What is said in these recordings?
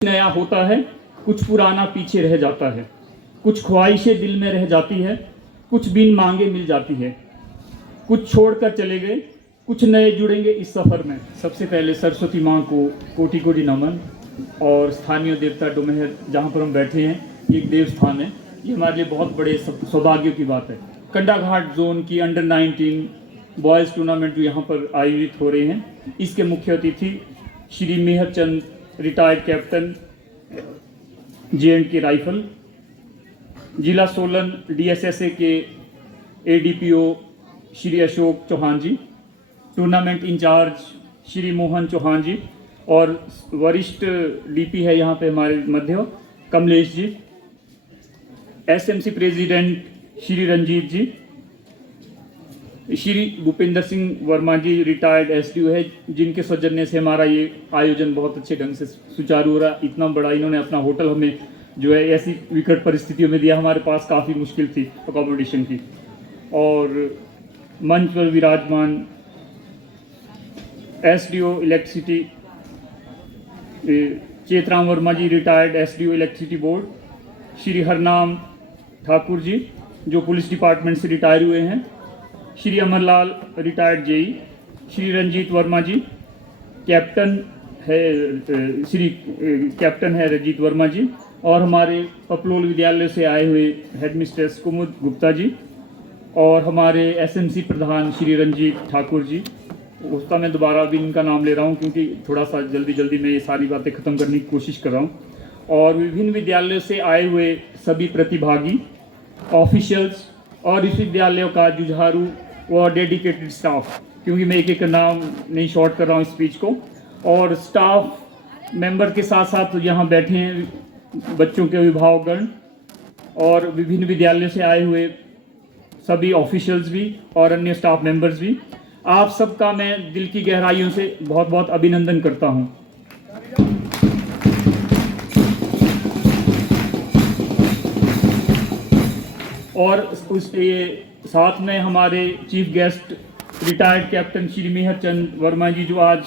नया होता है, कुछ पुराना पीछे रह जाता है, कुछ ख्वाहिशें दिल में रह जाती है, कुछ बिन मांगे मिल जाती है, कुछ छोड़कर चले गए, कुछ नए जुड़ेंगे इस सफ़र में। सबसे पहले सरस्वती माँ को कोटि कोटि नमन। और स्थानीय देवता डुमेहर जहाँ पर हम बैठे हैं, ये एक देव स्थान है। ये हमारे लिए बहुत बड़े सौभाग्य की बात है। कंडाघाट जोन की अंडर 19 बॉयज़ टूर्नामेंट जो यहाँ पर आयोजित हो रहे हैं, इसके मुख्य अतिथि श्री मेहर चंद, रिटायर्ड कैप्टन J&K राइफल, जिला सोलन DSSA के ADPO श्री अशोक चौहान जी, टूर्नामेंट इंचार्ज श्री मोहन चौहान जी, और वरिष्ठ DP है यहाँ पे हमारे मध्य कमलेश जी, SMC प्रेसिडेंट श्री रंजीत जी, श्री भूपेंद्र सिंह वर्मा जी रिटायर्ड SDO है, जिनके सौजन्य से हमारा ये आयोजन बहुत अच्छे ढंग से सुचारू हो रहा। इतना बड़ा इन्होंने अपना होटल हमें जो है ऐसी विकट परिस्थितियों में दिया, हमारे पास काफ़ी मुश्किल थी अकोमोडेशन की। और मंच पर विराजमान SDO electricity Chetram Verma ji retired SDO electricity board, Shri Harnam Thakur ji जो पुलिस डिपार्टमेंट से रिटायर हुए हैं, Shri Amarlal retired JE, Shri Ranjit Verma ji captain है रंजीत वर्मा जी, और हमारे पपलोल विद्यालय से आए हुए हेडमिस्ट्रेस कुमुद गुप्ता जी, और हमारे SMC प्रधान श्री रंजीत ठाकुर जी। उसका मैं दोबारा भी इनका नाम ले रहा हूँ क्योंकि थोड़ा सा जल्दी में ये सारी बातें ख़त्म करने की कोशिश कर रहा हूँ। और विभिन्न विद्यालयों से आए हुए सभी प्रतिभागी, ऑफिशियल्स और इस विद्यालयों का जुझारू व डेडिकेटेड स्टाफ, क्योंकि मैं एक नाम नहीं शॉर्ट कर रहा हूँ स्पीच को, और स्टाफ मेंबर के साथ साथ यहाँ बैठे हैं बच्चों के अभिभावकगण और विभिन्न विद्यालयों से आए हुए सभी ऑफिशियल्स भी और अन्य स्टाफ मेंबर्स भी। आप सबका मैं दिल की गहराइयों से बहुत बहुत अभिनंदन करता हूँ। और उसके साथ में हमारे chief guest retired captain Shri Mehar Chand Verma ji जो आज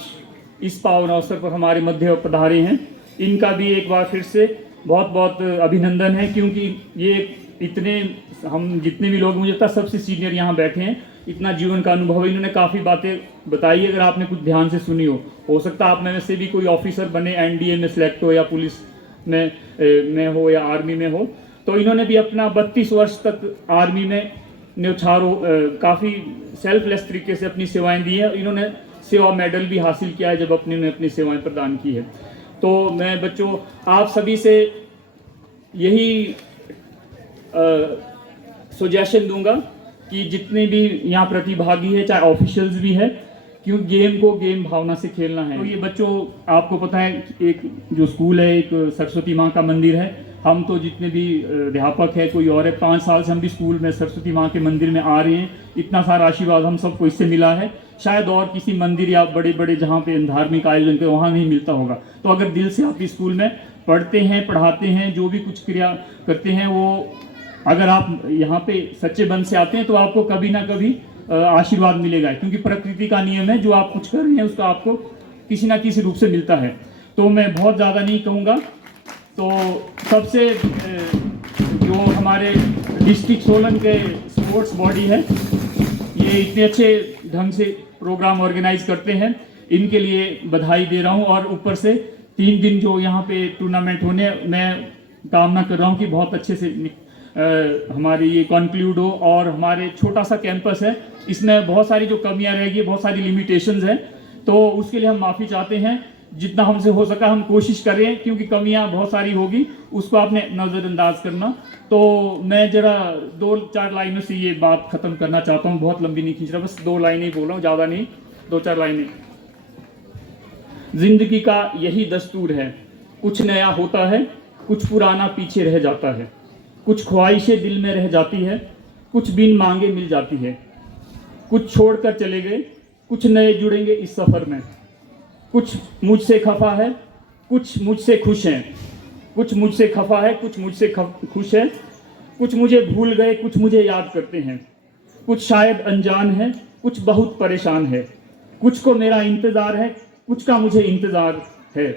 इस पावन अवसर पर हमारे मध्य पधारे हैं, इनका भी एक बार फिर से बहुत बहुत अभिनंदन है, क्योंकि ये इतने हम जितने भी लोग मुझे लगता है सबसे सीनियर यहाँ बैठे हैं, इतना जीवन का अनुभव, इन्होंने काफ़ी बातें बताई। अगर आपने कुछ ध्यान से सुनी हो सकता है आप में से भी कोई ऑफिसर बने, NDA में सिलेक्ट हो या पुलिस में हो या आर्मी में हो, तो इन्होंने भी अपना 32 वर्ष तक आर्मी में न्यौछारों काफ़ी सेल्फलेस तरीके से अपनी सेवाएं दी हैं। इन्होंने सेवा मेडल भी हासिल किया है जब अपनी सेवाएं प्रदान की है। तो मैं बच्चों आप सभी से यही सजेशन दूंगा कि जितने भी यहाँ प्रतिभागी है, चाहे ऑफिशियल्स भी है, क्यों गेम को गेम भावना से खेलना है। तो ये बच्चों आपको पता है एक जो स्कूल है, एक सरस्वती माँ का मंदिर है। हम तो जितने भी अध्यापक है, कोई और है, 5 साल से हम भी स्कूल में सरस्वती माँ के मंदिर में आ रहे हैं। इतना सारा आशीर्वाद हम सबको इससे मिला है, शायद और किसी मंदिर या बड़े जहाँ पे धार्मिक आयोजन के वहाँ नहीं मिलता होगा। तो अगर दिल से आप स्कूल में पढ़ते हैं, पढ़ाते हैं, जो भी कुछ क्रिया करते हैं, वो अगर आप यहाँ पे सच्चे मन से आते हैं तो आपको कभी ना कभी आशीर्वाद मिलेगा, क्योंकि प्रकृति का नियम है, जो आप कुछ कर रहे हैं उसका आपको किसी ना किसी रूप से मिलता है। तो मैं बहुत ज़्यादा नहीं कहूँगा। तो सबसे जो हमारे डिस्ट्रिक्ट सोलन के स्पोर्ट्स बॉडी है, ये इतने अच्छे ढंग से प्रोग्राम ऑर्गेनाइज करते हैं, इनके लिए बधाई दे रहा हूँ। और ऊपर से 3 दिन जो यहाँ पे टूर्नामेंट होने, मैं कामना कर रहा हूँ कि बहुत अच्छे से हमारी ये कंक्लूड हो। और हमारे छोटा सा कैंपस है, इसमें बहुत सारी जो कमियां रहेगी, बहुत सारी लिमिटेशंस हैं, तो उसके लिए हम माफ़ी चाहते हैं। जितना हमसे हो सका हम कोशिश करें, क्योंकि कमियां बहुत सारी होगी, उसको आपने नज़रअंदाज करना। तो मैं ज़रा 2-4 लाइनों से ये बात ख़त्म करना चाहता हूँ, बहुत लंबी नहीं खींच रहा, बस 2 लाइनें ही बोल रहा हूँ, ज़्यादा नहीं, 2-4 लाइनें। जिंदगी का यही दस्तूर है, कुछ नया होता है, कुछ पुराना पीछे रह जाता है, कुछ ख्वाहिशें दिल में रह जाती है, कुछ बिन मांगे मिल जाती है, कुछ छोड़कर चले गए, कुछ नए जुड़ेंगे इस सफ़र में। कुछ मुझसे खफा है, कुछ मुझसे खुश हैं, कुछ मुझसे खफा है, कुछ मुझसे खुश है, कुछ मुझे भूल गए, कुछ मुझे याद करते हैं, कुछ शायद अनजान है, कुछ बहुत परेशान है, कुछ को मेरा इंतज़ार है, कुछ का मुझे इंतज़ार है।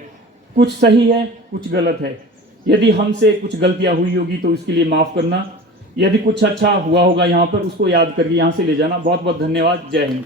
कुछ सही है, कुछ गलत है। यदि हमसे कुछ गलतियां हुई होगी तो इसके लिए माफ़ करना, यदि कुछ अच्छा हुआ होगा यहाँ पर उसको याद करके यहाँ से ले जाना। बहुत बहुत धन्यवाद। जय हिंद।